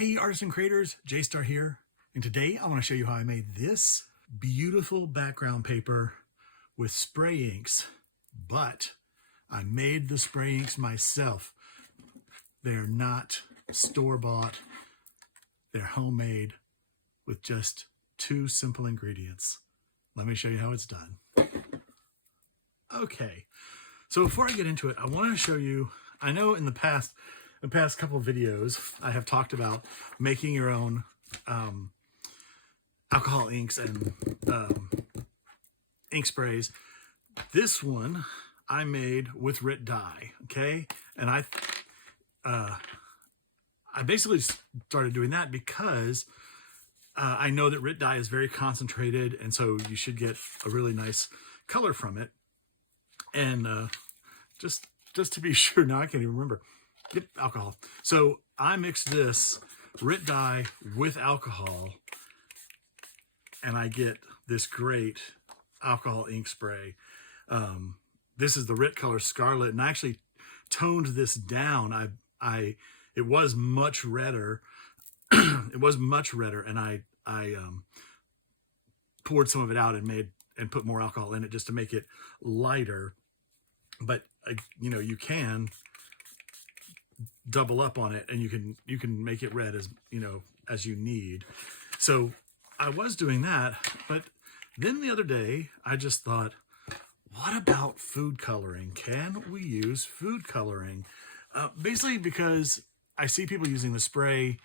Hey artists and creators, J-Star here, and today I want to show you how I made this beautiful background paper with spray inks, but I made the spray inks myself. They're not store-bought, they're homemade with just 2 simple ingredients. Let me show you how it's done. Okay, so before I get into it, I want to show you, I know in the past couple of videos, I have talked about making your own alcohol inks and ink sprays. This one I made with RIT dye, okay? And I basically started doing that because I know that RIT dye is very concentrated, and so you should get a really nice color from it. And just to be sure, now I can't even remember. Yep, alcohol. So I mixed this RIT dye with alcohol, and I get this great alcohol ink spray. This is the RIT color Scarlet, and I actually toned this down. It was much redder. It was much redder, and I poured some of it out and put more alcohol in it just to make it lighter. But you know, you can double up on it, and you can make it red as you need. So I was doing that, but then the other day I just thought, what about food coloring? Can we use food coloring? Basically because I see people using the spray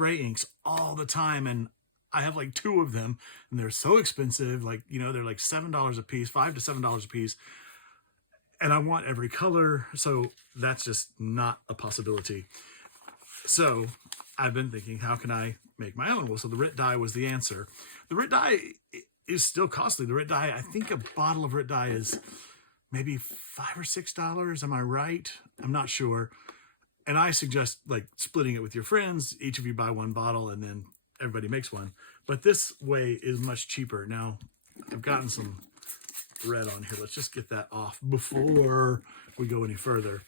inks all the time, and I have like 2 of them, and they're so expensive. Like, you know, they're like $7 a piece, $5 to $7 a piece. And I want every color, so that's just not a possibility. So I've been thinking, how can I make my own? Well, so the RIT dye was the answer. The RIT dye is still costly. The RIT dye, I think a bottle of RIT dye is maybe $5 or $6. Am I right? I'm not sure. And I suggest like splitting it with your friends. Each of you buy 1 bottle, and then everybody makes one. But this way is much cheaper. Now, I've gotten some red on here. Let's just get that off before we go any further.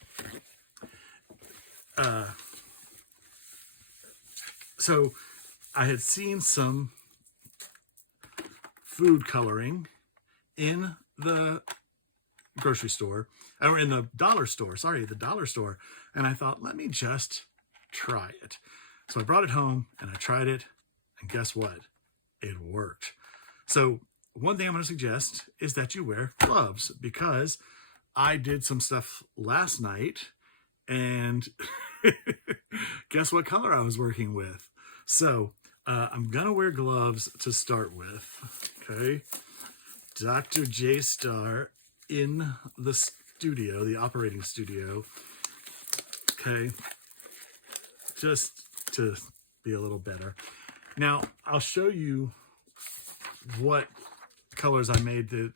So I had seen some food coloring in the grocery store, or in the dollar store, the dollar store. And I thought, let me just try it. So I brought it home and I tried it, and guess what? It worked. So one thing I'm going to suggest is that you wear gloves, because I did some stuff last night, and guess what color I was working with? So I'm going to wear gloves to start with, okay? Dr. J-Star in the studio, the operating studio, okay? Just to be a little better. Now, I'll show you what colors I made the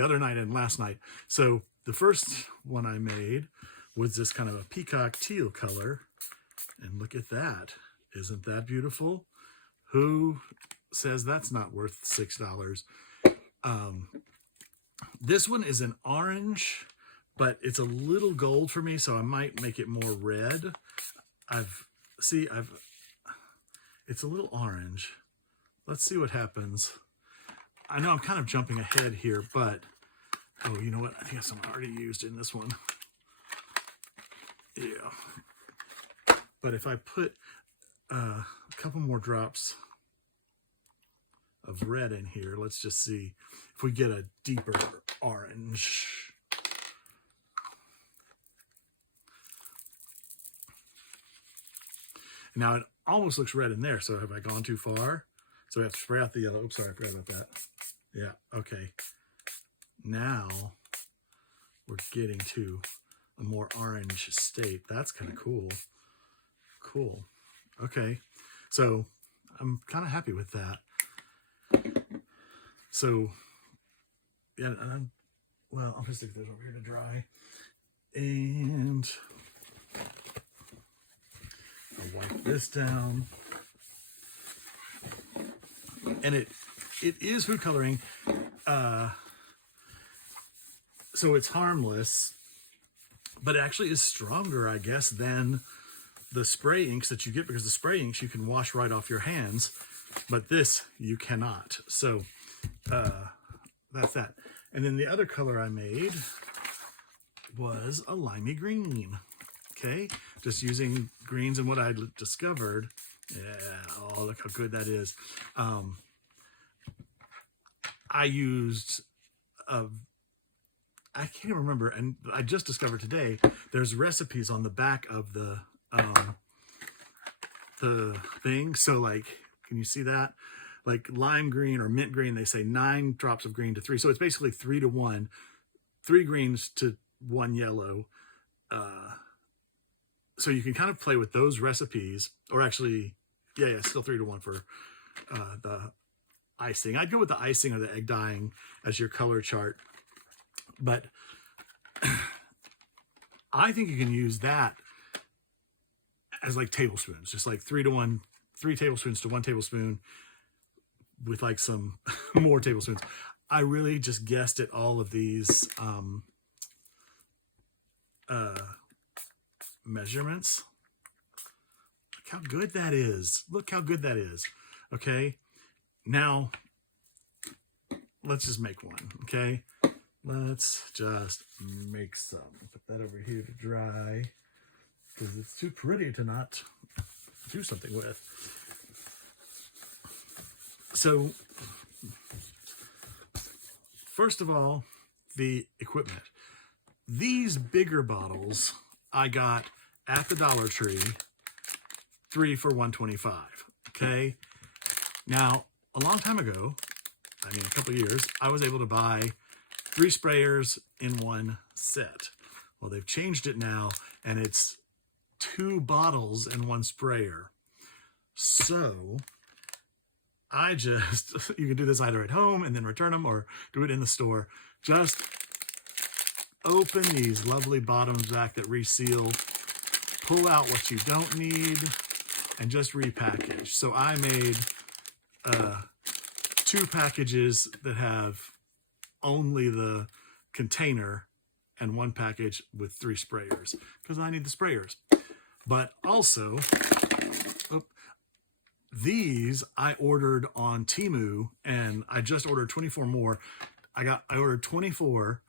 other night and last night. So the first one I made was this kind of a peacock teal color, and look at that. Isn't that beautiful? Who says that's not worth $6? This one is an orange, but it's a little gold for me, so I might make it more red. It's a little orange. Let's see what happens. I know I'm kind of jumping ahead here, but, oh, you know what? I think I have some already used in this one. Yeah. But if I put a couple more drops of red in here, let's just see if we get a deeper orange. Now it almost looks red in there, so have I gone too far? So we have to spray out the yellow. Oops, sorry, I forgot about that. Yeah, okay. Now we're getting to a more orange state. That's kind of cool. Cool. Okay, so I'm kind of happy with that. So, yeah, well, I'm going to stick this over here to dry. And I'll wipe this down. And it is food coloring, so it's harmless, but it actually is stronger, I guess, than the spray inks that you get, because the spray inks you can wash right off your hands, but this you cannot. So that's that. And then the other color I made was a limey green. Okay, just using greens and what I discovered. Yeah, oh, look how good that is. I used I can't remember, and I just discovered today there's recipes on the back of the thing. So like, can you see that? Like lime green or mint green, they say 9 drops of green to 3. So it's basically 3 to 1, 3 greens to 1 yellow. So you can kind of play with those recipes, or actually, yeah, still 3 to 1 for the icing. I'd go with the icing or the egg dyeing as your color chart, but I think you can use that as like tablespoons, just like 3 to 1, 3 tablespoons to 1 tablespoon with like some more tablespoons. I really just guessed at all of these measurements. Look how good that is. Look how good that is. Okay, now let's just make one. Okay, let's just make some. Put that over here to dry because it's too pretty to not do something with. So first of all, the equipment. These bigger bottles I got at the Dollar Tree, 3 for $1.25. Okay, now a long time ago, I mean a couple of years, I was able to buy 3 sprayers in 1 set. Well, they've changed it now, and it's 2 bottles in 1 sprayer. So I just, you can do this either at home and then return them, or do it in the store. Just open these lovely bottoms back that reseal, pull out what you don't need, and just repackage. So I made 2 packages that have only the container, and 1 package with 3 sprayers, because I need the sprayers. But also, these I ordered on Temu, and I just ordered 24 more. I ordered 24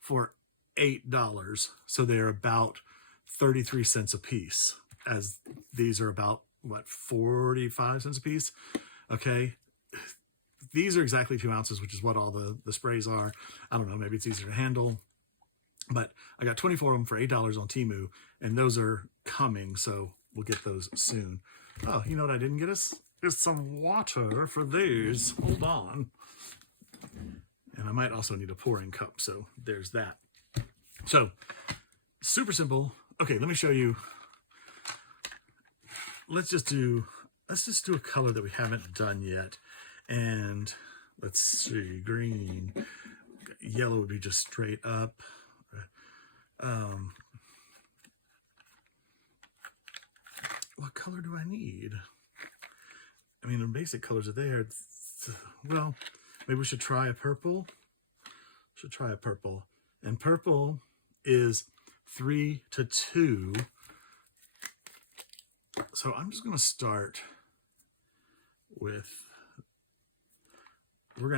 for $8, so they're about 33 cents a piece, as these are about, what, 45 cents a piece. Okay, these are exactly 2 ounces, which is what all the sprays are. I don't know, maybe it's easier to handle, but I got 24 of them for $8 on Temu, and those are coming, so we'll get those soon. Oh, you know what I didn't get us? Is some water for these. Hold on. And I might also need a pouring cup, so there's that. So, super simple. Okay, let me show you. Let's just do a color that we haven't done yet. And let's see, green. Yellow would be just straight up. What color do I need? I mean, the basic colors are there. Well, maybe we should try a purple. And purple is 3 to 2. So I'm just going to start with, we're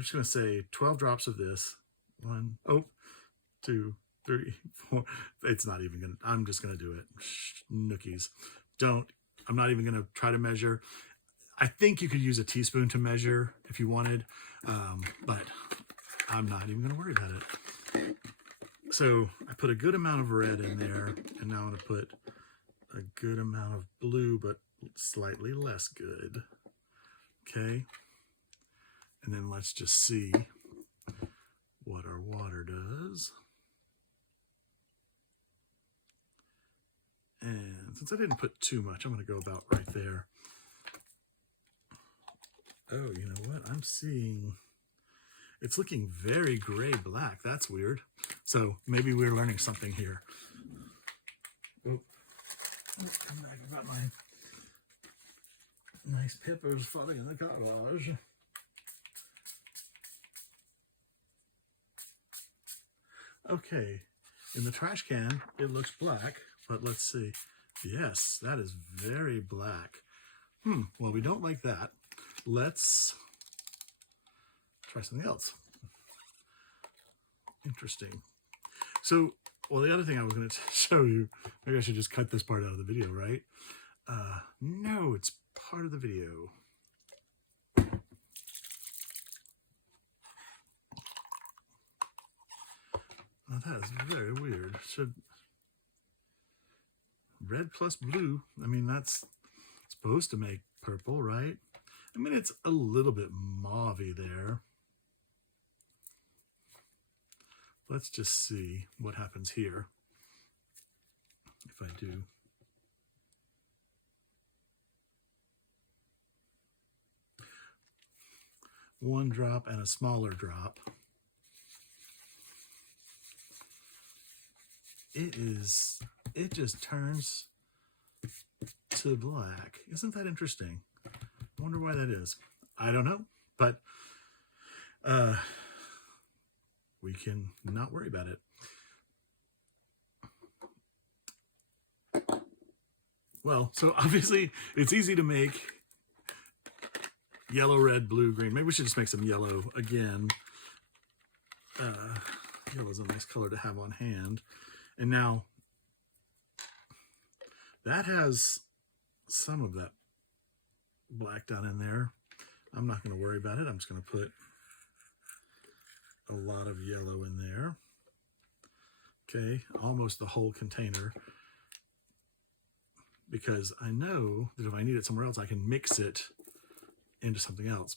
just going to say 12 drops of this. 1, 2, 3, 4. It's not even going to, I'm just going to do it. Nookies. I'm not even going to try to measure. I think you could use a teaspoon to measure if you wanted, but I'm not even going to worry about it. So I put a good amount of red in there, and now I'm going to put a good amount of blue, but slightly less good. Okay. And then let's just see what our water does. And since I didn't put too much, I'm going to go about right there. Oh, you know what? I'm seeing it's looking very gray-black. That's weird. So maybe we're learning something here. Oh, come back. I've got my nice peppers falling in the garbage. Okay. In the trash can, it looks black, but let's see. Yes, that is very black. Well, we don't like that. Let's try something else. Interesting. So, well, the other thing I was going to show you, maybe I should just cut this part out of the video, right? No, it's part of the video. Now that is very weird. Should red plus blue, I mean, that's supposed to make purple, right? I mean, it's a little bit mauve-y there. Let's just see what happens here if I do. One drop and a smaller drop. It just turns to black. Isn't that interesting? I wonder why that is. I don't know, but we can not worry about it. Well, so obviously it's easy to make yellow, red, blue, green. Maybe we should just make some yellow again. Yellow is a nice color to have on hand. And now that has some of that black down in there. I'm not going to worry about it. I'm just going to put a lot of yellow in there. Okay, almost the whole container. Because I know that if I need it somewhere else, I can mix it into something else.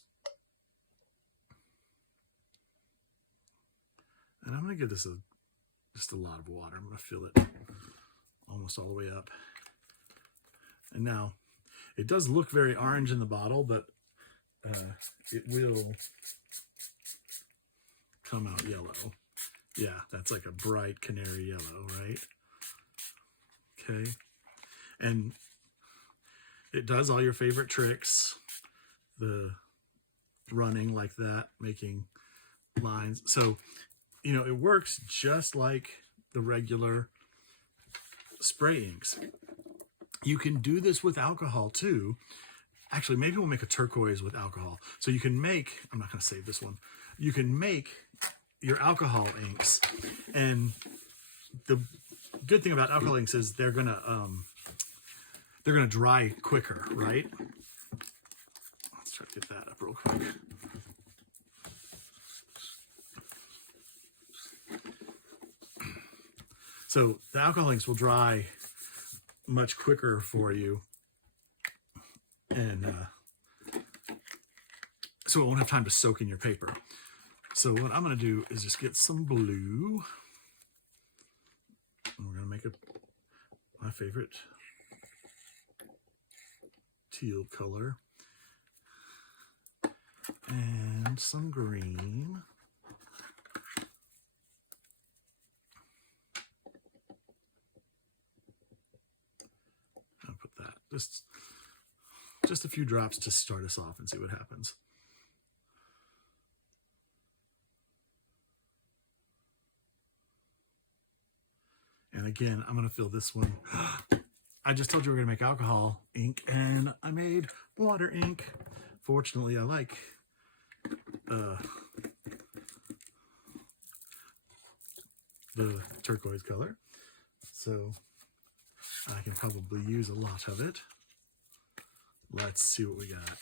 And I'm going to give this just a lot of water. I'm going to fill it almost all the way up. And now, it does look very orange in the bottle, but it will come out yellow. Yeah, that's like a bright canary yellow, right? Okay. And it does all your favorite tricks. The running like that, making lines. So, you know, it works just like the regular spray inks. You can do this with alcohol too. Actually, maybe we'll make a turquoise with alcohol. So you can make, I'm not going to save this one. You can make your alcohol inks. And the good thing about alcohol inks is they're going to dry quicker, right? Let's try to get that up real quick. So the alcohol inks will dry much quicker for you, and so it won't have time to soak in your paper. So what I'm going to do is just get some blue, and we're going to make my favorite teal color, and some green. Just a few drops to start us off and see what happens. And again, I'm going to fill this one. I just told you we're going to make alcohol ink, and I made water ink. Fortunately, I like the turquoise color, so I can probably use a lot of it. Let's see what we got.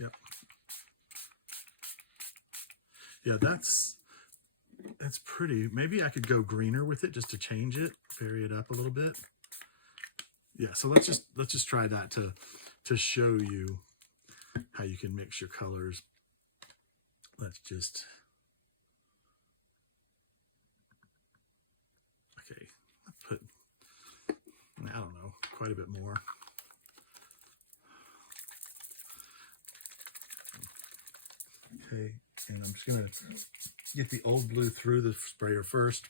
Yep. Yeah, that's pretty. Maybe I could go greener with it just to change it, vary it up a little bit. Yeah, so let's just try that to show you how you can mix your colors. Let's just put, I don't know, quite a bit more. Okay, and I'm just going to get the old blue through the sprayer first.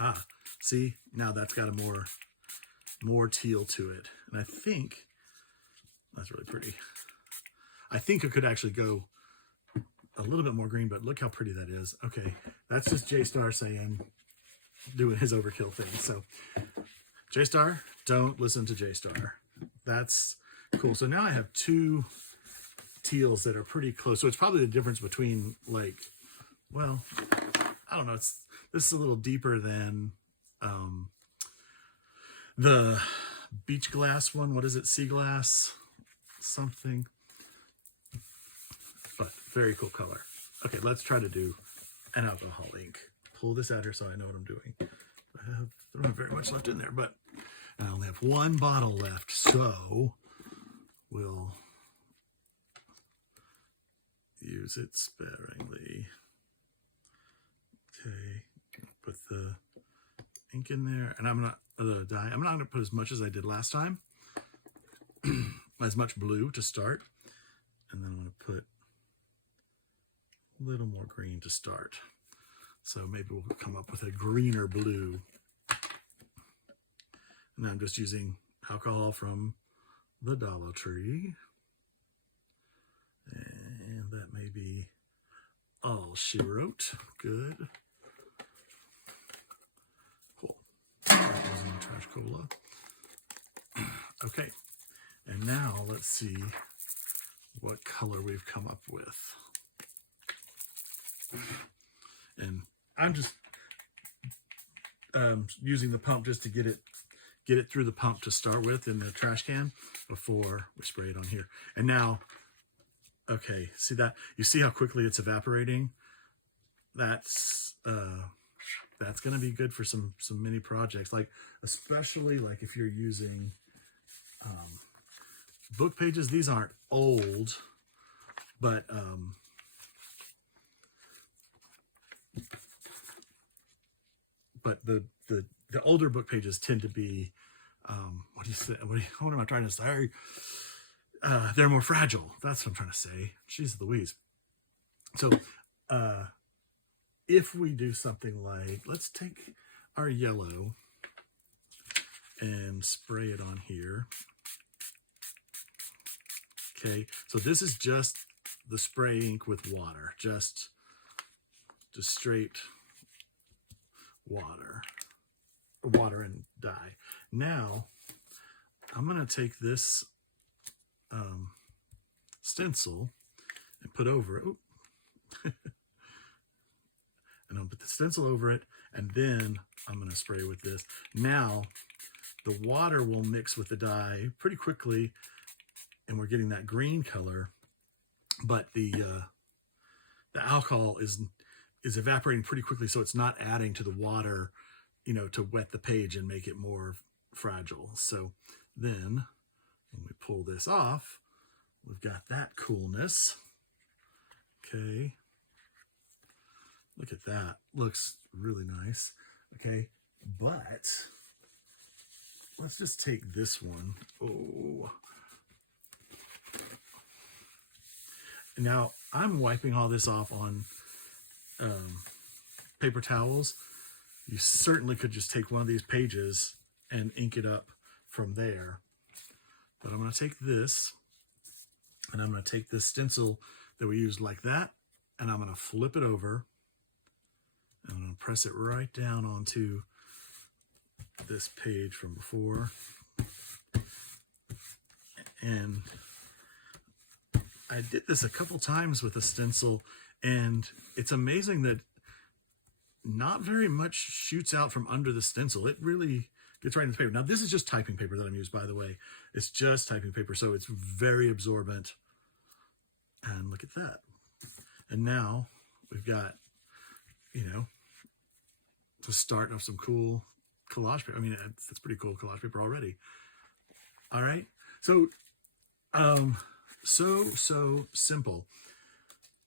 Ah, see, now that's got a more teal to it. And I think, that's really pretty. I think it could actually go a little bit more green, but look how pretty that is. Okay, that's just J-Star saying, doing his overkill thing. So J-Star, don't listen to J-Star. That's cool. So now I have two teals that are pretty close. So it's probably the difference between, like, well, I don't know. This is a little deeper than the beach glass one. What is it? Sea glass something. But very cool color. Okay, let's try to do an alcohol ink. Pull this out here so I know what I'm doing. I don't have very much left in there, but I only have one bottle left, so we'll use it sparingly. Okay, put the ink in there, and I'm not the dye. I'm not going to put as much as I did last time. As much blue to start, and then I'm going to put a little more green to start. So maybe we'll come up with a greener blue. And I'm just using alcohol from the Dollar Tree. And that may be all she wrote. Good. Cool. Using trash cola. Okay. And now let's see what color we've come up with. And I'm just using the pump just to get it through the pump to start with in the trash can before we spray it on here. And now, okay, see that? You see how quickly it's evaporating? That's going to be good for some mini projects, like especially like if you're using book pages. These aren't old, but the older book pages tend to be, what do you say? What am I trying to say? They're more fragile. That's what I'm trying to say. Jeez Louise. So if we do something like, let's take our yellow and spray it on here. Okay, so this is just the spray ink with water, just straight water and dye. Now I'm going to take this stencil and put over it. And I'll put the stencil over it, and then I'm going to spray with this. Now the water will mix with the dye pretty quickly, and we're getting that green color, but the alcohol is evaporating pretty quickly, so it's not adding to the water, you know, to wet the page and make it more fragile. So then when we pull this off, we've got that coolness. Okay, look at that, looks really nice. Okay, but let's just take this one. Oh, now I'm wiping all this off on paper towels. You certainly could just take one of these pages and ink it up from there. But I'm going to take this, and I'm going to take this stencil that we used like that, and I'm going to flip it over, and I'm going to press it right down onto this page from before. And I did this a couple times with a stencil, and it's amazing that not very much shoots out from under the stencil. It really gets right into the paper. Now, this is just typing paper that I'm using, by the way. It's just typing paper, so it's very absorbent. And look at that. And now we've got, you know, the start of some cool collage paper. I mean, it's pretty cool collage paper already. All right. So, so simple.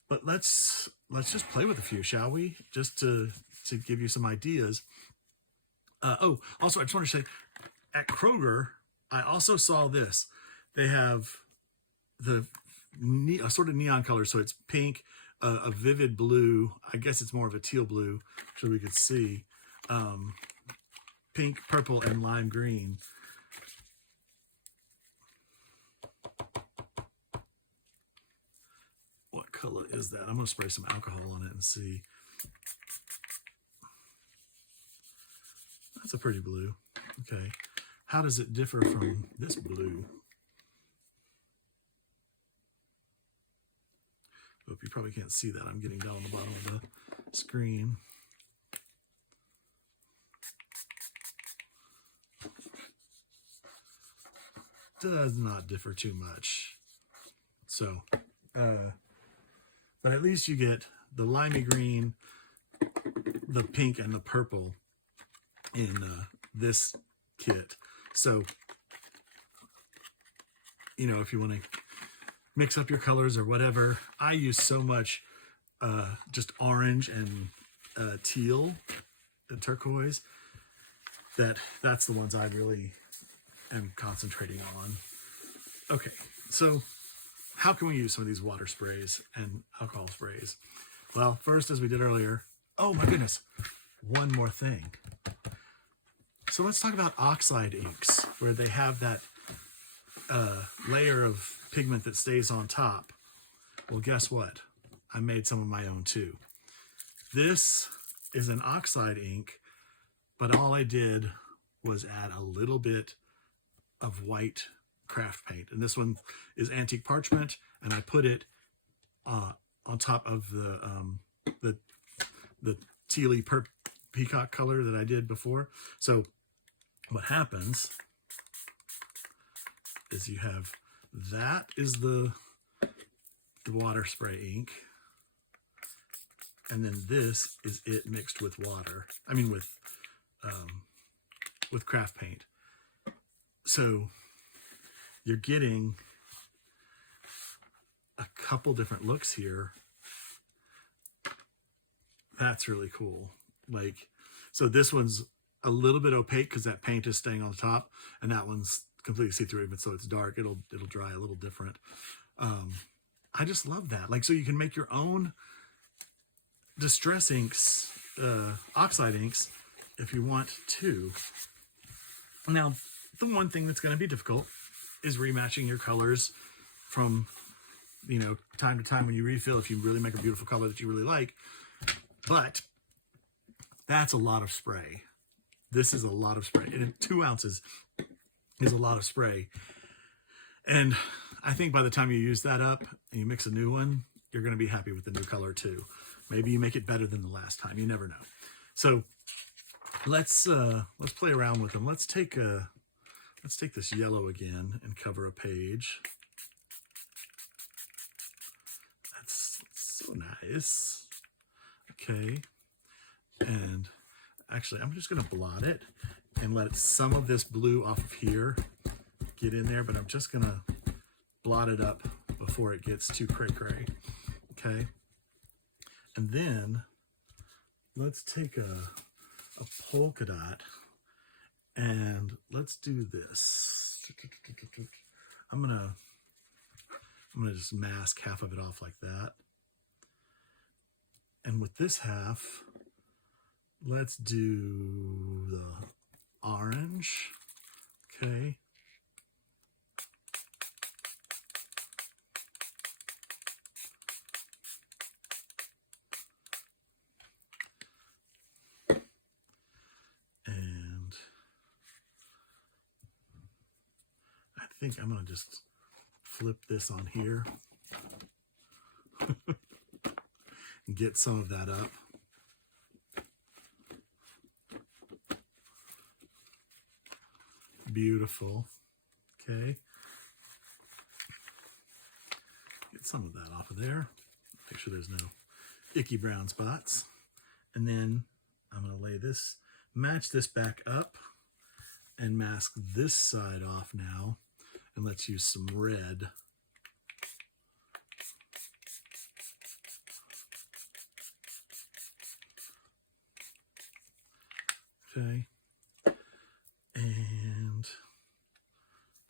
But let's just play with a few, shall we? Just to give you some ideas. Oh, also, I just want to say, at Kroger, I also saw this. They have a sort of neon color, so it's pink, a vivid blue. I guess it's more of a teal blue, so we could see. Pink, purple, and lime green. What color is that? I'm going to spray some alcohol on it and see. That's a pretty blue. Okay. How does it differ from this blue? Hope you probably can't see that. I'm getting down on the bottom of the screen. Does not differ too much. So, but at least you get the limey green, the pink, and the purple in this kit. So, you know, if you want to mix up your colors or whatever, I use so much just orange and teal and turquoise that's the ones I really am concentrating on. Okay, so how can we use some of these water sprays and alcohol sprays? Well, first, as we did earlier, oh my goodness, one more thing. So let's talk about oxide inks, where they have that layer of pigment that stays on top. Well, guess what? I made some of my own too. This is an oxide ink, but all I did was add a little bit of white craft paint. And this one is antique parchment, and I put it on top of the tealy peacock color that I did before. So what happens is you have, that is the water spray ink, and then this is it mixed with water. I mean with craft paint. So you're getting a couple different looks here. That's really cool. Like, so this one's a little bit opaque because that paint is staying on the top, and that one's completely see-through, even so it's dark. It'll dry a little different. I just love that. Like, so you can make your own distress inks, oxide inks, if you want to. Now, the one thing that's going to be difficult is rematching your colors from, you know, time to time when you refill, if you really make a beautiful color that you really like. But that's a lot of spray. This is a lot of spray. And 2 ounces is a lot of spray. And I think by the time you use that up and you mix a new one, you're going to be happy with the new color too. Maybe you make it better than the last time. You never know. So let's play around with them. Let's take this yellow again and cover a page. That's so nice. Okay. And actually, I'm just going to blot it and let some of this blue off of here get in there, but I'm just going to blot it up before it gets too cray-cray. Okay. And then let's take a polka dot and let's do this. I'm gonna just mask half of it off like that. And with this half, let's do the orange. Okay. And I think I'm going to just flip this on here and get some of that up. Beautiful. Okay. Get some of that off of there. Make sure there's no icky brown spots. And then I'm going to lay this, match this back up and mask this side off now. And let's use some red. Okay. And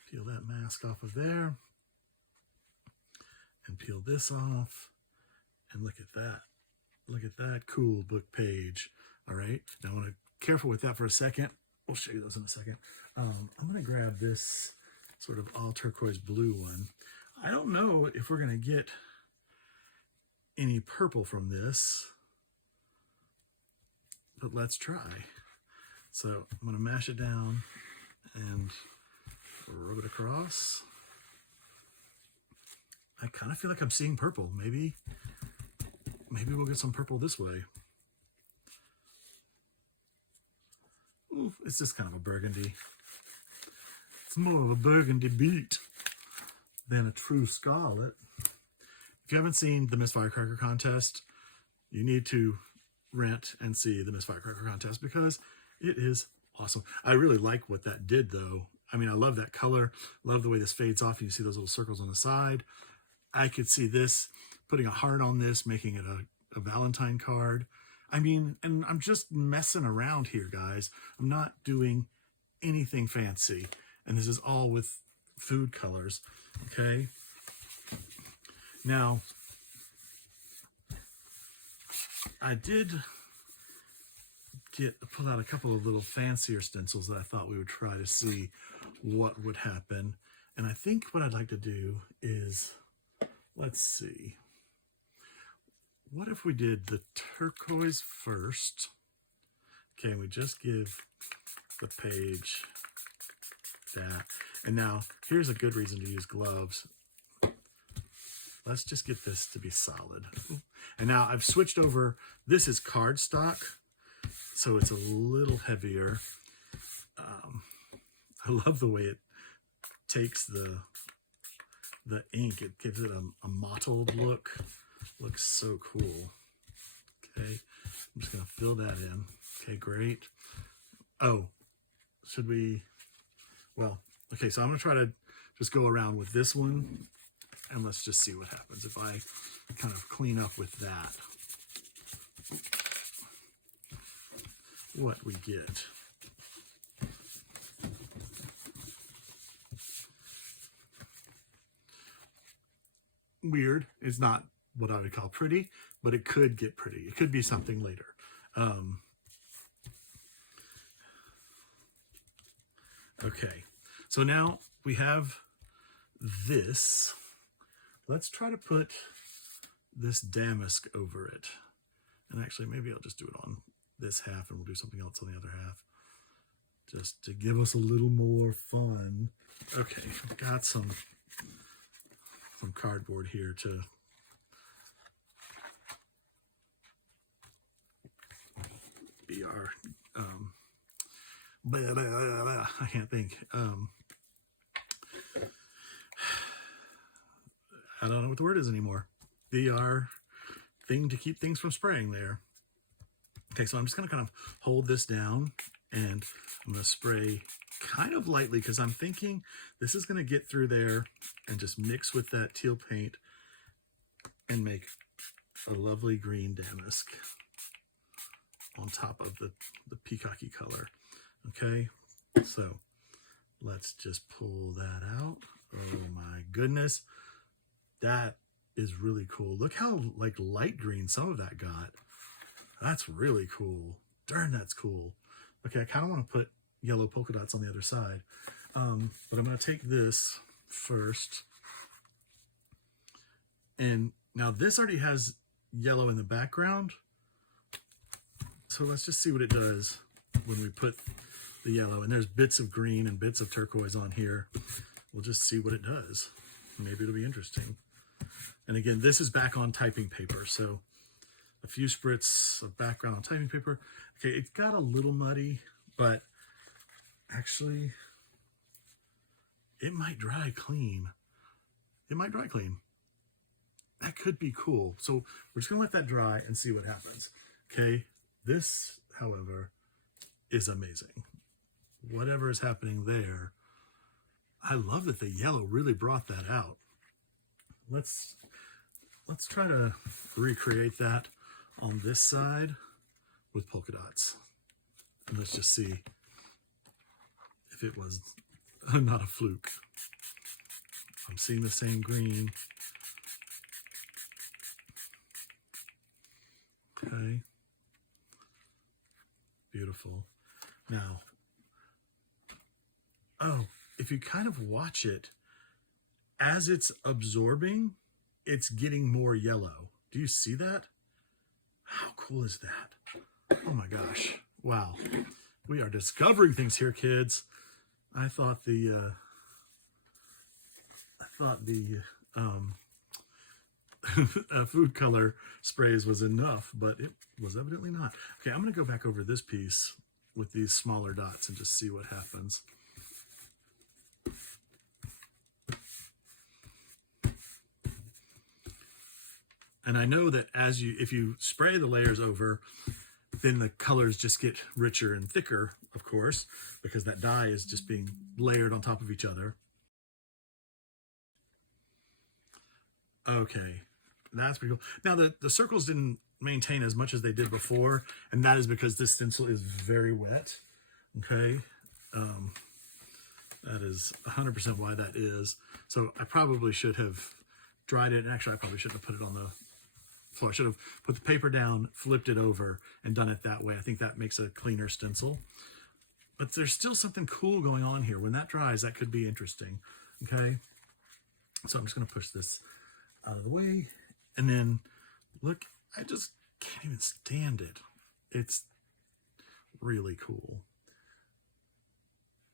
peel that mask off of there. And peel this off. And look at that. Look at that cool book page. All right. Now I want to be careful with that for a second. We'll show you those in a second. I'm going to grab this sort of all turquoise blue one. I don't know if we're going to get any purple from this, but let's try. So I'm going to mash it down and rub it across. I kind of feel like I'm seeing purple. Maybe we'll get some purple this way. Ooh, it's just kind of a burgundy. It's more of a burgundy beet than a true scarlet. If you haven't seen the Miss Firecracker contest, you need to rent and see the Miss Firecracker contest because it is awesome. I really like what that did though. I mean, I love that color. Love the way this fades off and you see those little circles on the side. I could see this, putting a heart on this, making it a Valentine card. I mean, and I'm just messing around here, guys. I'm not doing anything fancy. And this is all with food colors, okay? Now, I did pull out a couple of little fancier stencils that I thought we would try to see what would happen. And I think what I'd like to do is, let's see. What if we did the turquoise first? Okay, we just give the page that. And now, here's a good reason to use gloves. Let's just get this to be solid. And now I've switched over. This is cardstock, so it's a little heavier. I love the way it takes the ink. It gives it a mottled look. Looks so cool. Okay, I'm just gonna fill that in. Okay, great. Oh, should we? Well, okay, so I'm gonna try to just go around with this one and let's just see what happens if I kind of clean up with that. What we get. Weird. It's not what I would call pretty, but it could get pretty. It could be something later. Okay, so now we have this. Let's try to put this damask over it. And actually, maybe I'll just do it on this half and we'll do something else on the other half. Just to give us a little more fun. Okay, I've got some cardboard here to be our I can't think. I don't know what the word is anymore. The thing to keep things from spraying there. Okay, so I'm just gonna kind of hold this down and I'm gonna spray kind of lightly because I'm thinking this is gonna get through there and just mix with that teal paint and make a lovely green damask on top of the peacocky color. Okay, so let's just pull that out. Oh my goodness, that is really cool. Look how like light green some of that got. That's really cool. Darn, that's cool. Okay, I kind of want to put yellow polka dots on the other side, but I'm going to take this first. And now this already has yellow in the background, so let's just see what it does when we put the yellow. And there's bits of green and bits of turquoise on here. We'll just see what it does. Maybe it'll be interesting. And again, this is back on typing paper, so a few spritz of background on typing paper. Okay, it got a little muddy, but actually it might dry clean. It might dry clean. That could be cool. So we're just gonna let that dry and see what happens. Okay, this, however, is amazing. Whatever is happening there, I love that the yellow really brought that out. Let's try to recreate that on this side with polka dots. And let's just see if it was not a fluke. I'm seeing the same green. Okay. Beautiful. Now, oh, if you kind of watch it, as it's absorbing, it's getting more yellow. Do you see that? How cool is that? Oh my gosh. Wow. We are discovering things here, kids. I thought the food color sprays was enough, but it was evidently not. Okay, I'm going to go back over this piece with these smaller dots and just see what happens. And I know that if you spray the layers over, then the colors just get richer and thicker, of course, because that dye is just being layered on top of each other. Okay, that's pretty cool. Now the circles didn't maintain as much as they did before, and that is because this stencil is very wet. Okay, that is 100% why that is. So I probably should have dried it. Actually, I probably shouldn't have put it on the floor. I should have put the paper down, flipped it over, and done it that way. I think that makes a cleaner stencil. But there's still something cool going on here. When that dries, that could be interesting. Okay, so I'm just going to push this out of the way, and then look, I just can't even stand it. It's really cool.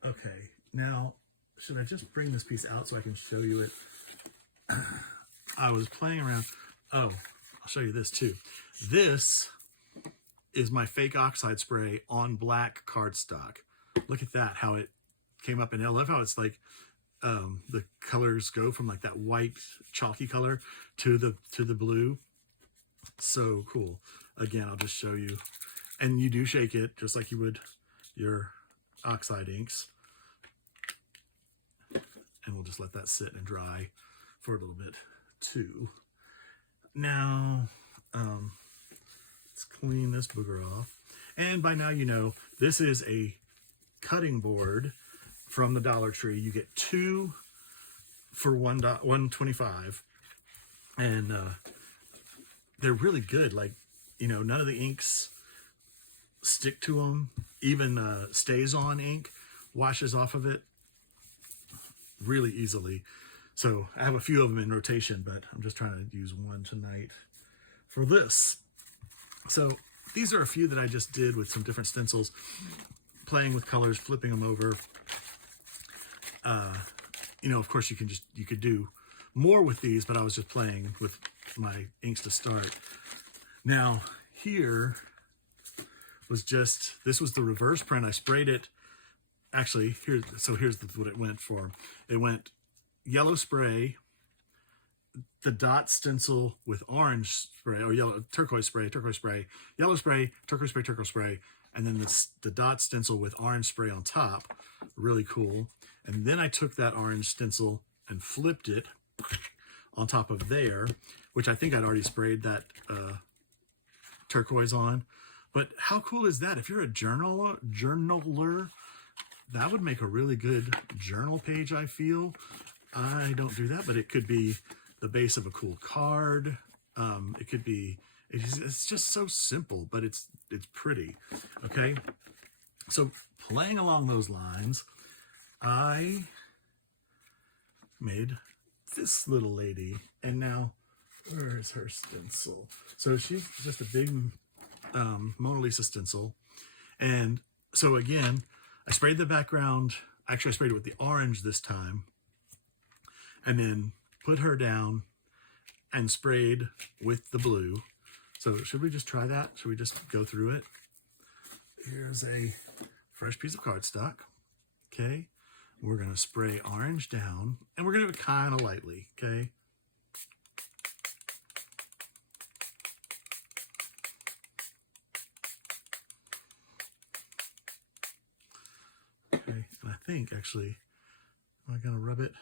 Okay, now should I just bring this piece out so I can show you it? I was playing around. Oh, I'll show you this too. This is my fake oxide spray on black cardstock. Look at that, how it came up, and I love how it's like the colors go from like that white chalky color to the blue. So cool. Again, I'll just show you, and you do shake it just like you would your oxide inks, and we'll just let that sit and dry for a little bit too. Now let's clean this booger off, and by now you know this is a cutting board from the Dollar Tree. You get 2 for $1.25, and they're really good. Like, you know, none of the inks stick to them. Even stays on ink washes off of it really easily. So I have a few of them in rotation, but I'm just trying to use one tonight for this. So these are a few that I just did with some different stencils, playing with colors, flipping them over. You know, of course, you could do more with these, but I was just playing with my inks to start. Now, here was this was the reverse print. I sprayed it. Actually, here's what it went for. It went yellow spray, the dot stencil with orange spray, or yellow turquoise spray, yellow spray, turquoise spray, and then the dot stencil with orange spray on top. Really cool. And then I took that orange stencil and flipped it on top of there, which I think I'd already sprayed that turquoise on. But how cool is that? If you're a journaler, that would make a really good journal page, I feel. I don't do that, but it could be the base of a cool card. It could be, it's just so simple, but it's pretty. Okay, so playing along those lines, I made this little lady, and now where is her stencil? So she's just a big Mona Lisa stencil, and so again, I sprayed the background. Actually, I sprayed it with the orange this time, and then put her down and sprayed with the blue. So should we just try that? Should we just go through it? Here's a fresh piece of cardstock. Okay, we're gonna spray orange down, and we're gonna do it kind of lightly. Okay. Okay, and I think actually, am I gonna rub it?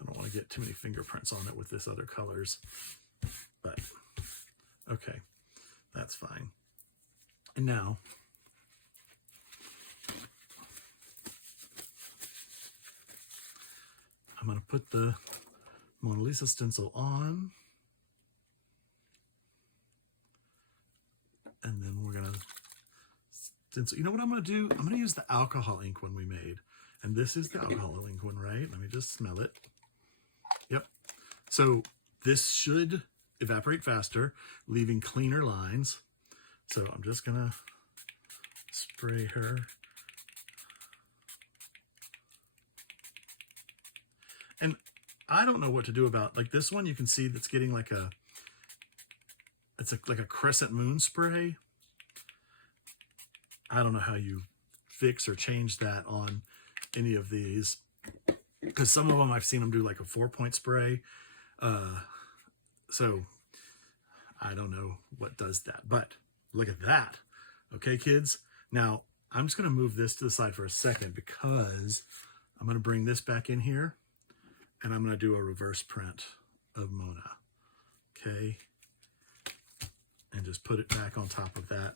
I don't want to get too many fingerprints on it with this other colors, but okay, that's fine. And now, I'm going to put the Mona Lisa stencil on, and then we're going to stencil. You know what I'm going to do? I'm going to use the alcohol ink one we made, and this is the alcohol ink one, right? Let me just smell it. Yep. So this should evaporate faster, leaving cleaner lines. So I'm just gonna spray her. And I don't know what to do about, like this one, you can see that's getting like a, like a crescent moon spray. I don't know how you fix or change that on any of these, because some of them I've seen them do like a 4-point spray. So I don't know what does that, but look at that. Okay, kids. Now I'm just going to move this to the side for a second because I'm going to bring this back in here and I'm going to do a reverse print of Mona. Okay. And just put it back on top of that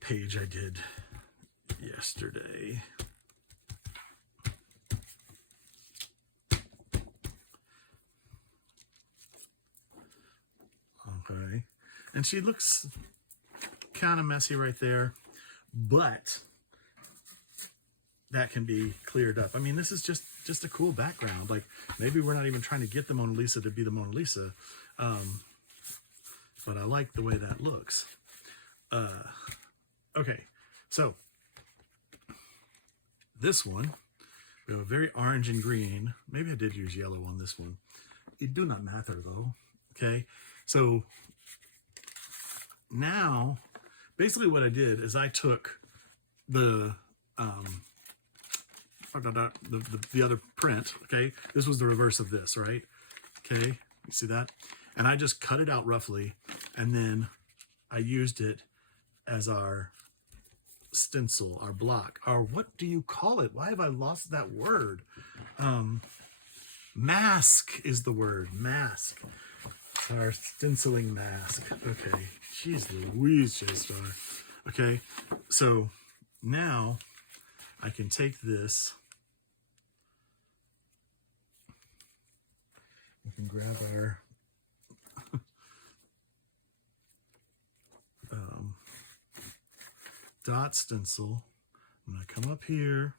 page I did yesterday. Okay. And she looks kind of messy right there, but that can be cleared up. I mean, this is just a cool background. Like, maybe we're not even trying to get the Mona Lisa to be the Mona Lisa. But I like the way that looks. Okay, so this one, we have a very orange and green. Maybe I did use yellow on this one. It do not matter though. Okay, so now basically what I did is I took the other print. Okay, this was the reverse of this, right? Okay, you see that? And I just cut it out roughly, and then I used it as our stencil, our block, our, what do you call it? Why have I lost that word? Mask is the word, mask. Our stenciling mask. Okay, jeez Louise, J-Star. Okay, so now I can take this. We can grab our dot stencil. I'm going to come up here.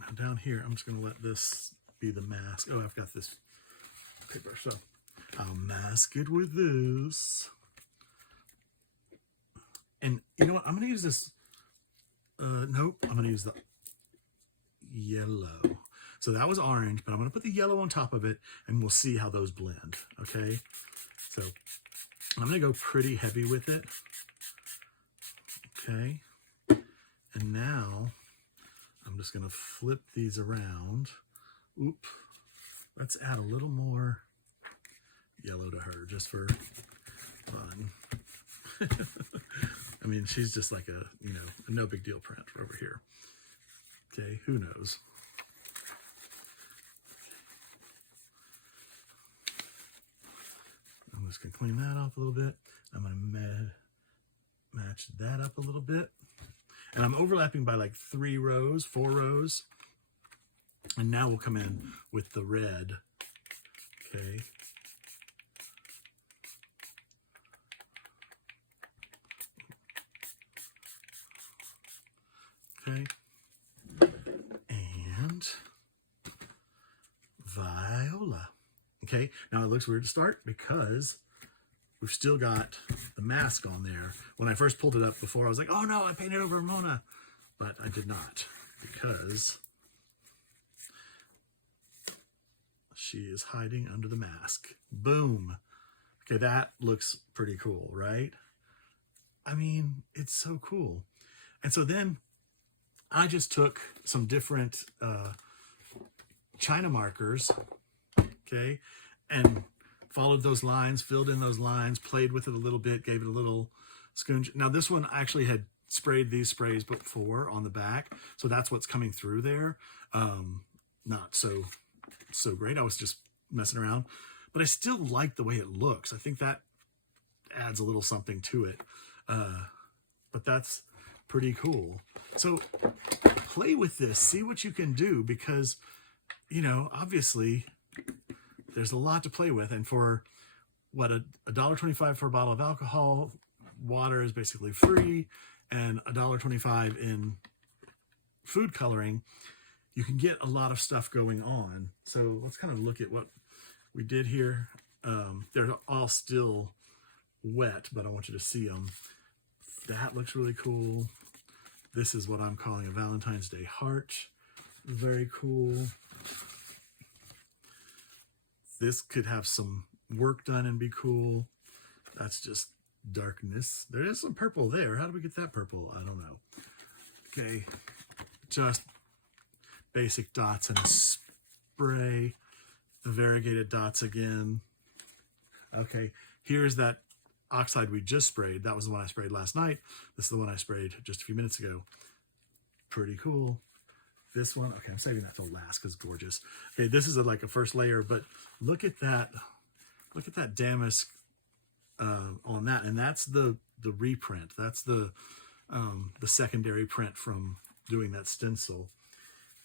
Now down here, I'm just going to let this be the mask. Oh, I've got this paper, so I'll mask it with this. And you know what? I'm going to use this. Nope, I'm going to use the yellow. So that was orange, but I'm going to put the yellow on top of it, and we'll see how those blend. Okay, so I'm going to go pretty heavy with it. Okay, and now I'm just going to flip these around. Oop, let's add a little more yellow to her just for fun. I mean, she's just like a, you know, a no big deal print over here. Okay, who knows? I'm just going to clean that off a little bit. I'm going to match that up a little bit. And I'm overlapping by like 4 rows. And now we'll come in with the red. Okay. Okay. And Viola. Okay, now it looks weird to start because we've still got the mask on there. When I first pulled it up before, I was like, oh no, I painted over Mona. But I did not, because she is hiding under the mask. Boom. Okay, that looks pretty cool, right? I mean, it's so cool. And so then I just took some different China markers, okay, and followed those lines, filled in those lines, played with it a little bit, gave it a little scooch. Now this one I actually had sprayed these sprays before on the back, so that's what's coming through there. Not so great. I was just messing around, but I still like the way it looks. I think that adds a little something to it. But that's pretty cool. So play with this, see what you can do, because, you know, obviously there's a lot to play with. And for what, $1.25 for a bottle of alcohol, water is basically free, and $1.25 in food coloring, you can get a lot of stuff going on. So let's kind of look at what we did here. They're all still wet, but I want you to see them. That looks really cool. This is what I'm calling a Valentine's Day heart. Very cool. This could have some work done and be cool. That's just darkness. There is some purple there. How do we get that purple? I don't know. Okay, just basic dots and a spray. The variegated dots again. Okay, here's that oxide we just sprayed. That was the one I sprayed last night. This is the one I sprayed just a few minutes ago. Pretty cool. This one, okay, I'm saving that till last because it's gorgeous. Okay, this is like a first layer, but look at that. Look at that damask on that, and that's the reprint. That's the secondary print from doing that stencil.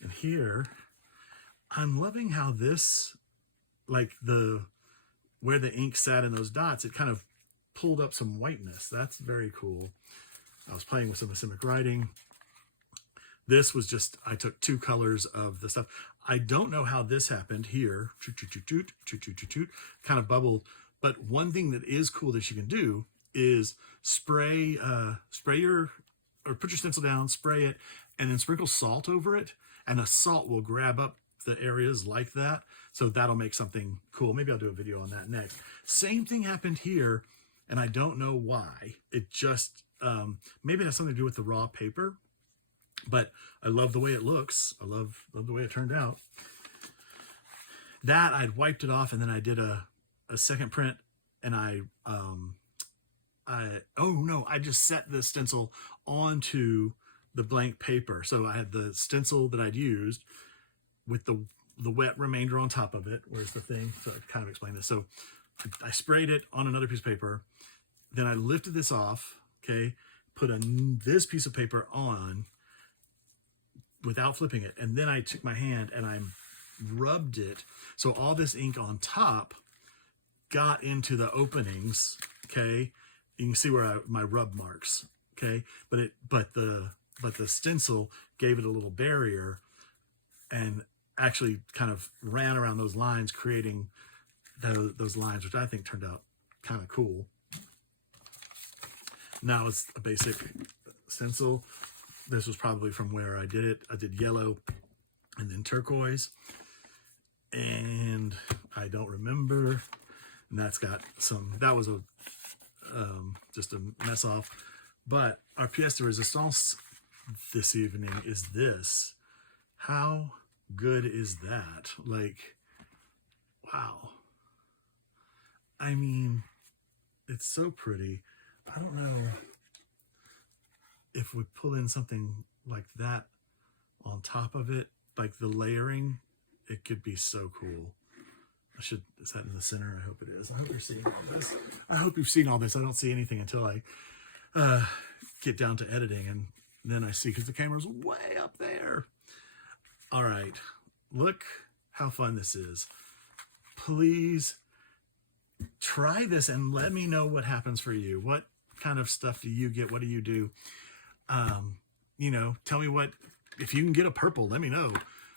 And here, I'm loving how this, like where the ink sat in those dots, it kind of pulled up some whiteness. That's very cool. I was playing with some asymmetric writing. This was just, I took 2 colors of the stuff. I don't know how this happened here. Kind of bubbled. But one thing that is cool that you can do is spray your, or put your stencil down, spray it, and then sprinkle salt over it. And the salt will grab up the areas like that. So that'll make something cool. Maybe I'll do a video on that next. Same thing happened here, and I don't know why. It just, maybe it has something to do with the raw paper. But I love the way it looks. I love the way it turned out. That, I'd wiped it off, and then I did a second print, and I just set the stencil onto the blank paper. So I had the stencil that I'd used with the wet remainder on top of it. Where's the thing? So I kind of explain this. So I sprayed it on another piece of paper. Then I lifted this off, okay, put this piece of paper on without flipping it. And then I took my hand and I rubbed it. So all this ink on top got into the openings, okay? You can see where my rub marks, okay? But the stencil gave it a little barrier and actually kind of ran around those lines, creating those lines, which I think turned out kind of cool. Now it's a basic stencil. This was probably from where I did it. I did yellow and then turquoise, and I don't remember. And that's got some, that was a just a mess off. But our pièce de résistance this evening is this. How good is that? Like, wow. I mean, it's so pretty. I don't know if we pull in something like that on top of it, like the layering, it could be so cool. Is that in the center? I hope it is. I hope you're seeing all this. I hope you've seen all this. I don't see anything until I get down to editing, and then I see, because the camera's way up there. All right, look how fun this is. Please try this and let me know what happens for you. What kind of stuff do you get? What do you do? You know, tell me what, if you can get a purple, let me know,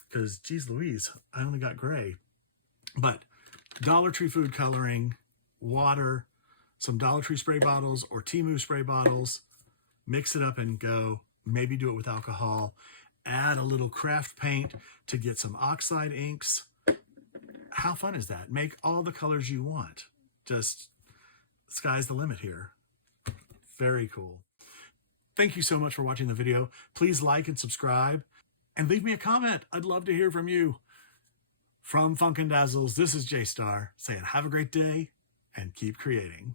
because geez Louise, I only got gray. But Dollar Tree food coloring, water, some Dollar Tree spray bottles or Temu spray bottles, mix it up and go. Maybe do it with alcohol. Add a little craft paint to get some oxide inks. How fun is that? Make all the colors you want. Just, sky's the limit here. Very cool. Thank you so much for watching the video. Please like and subscribe and leave me a comment. I'd love to hear from you. From Funkin' Dazzles, this is J-Star saying have a great day and keep creating.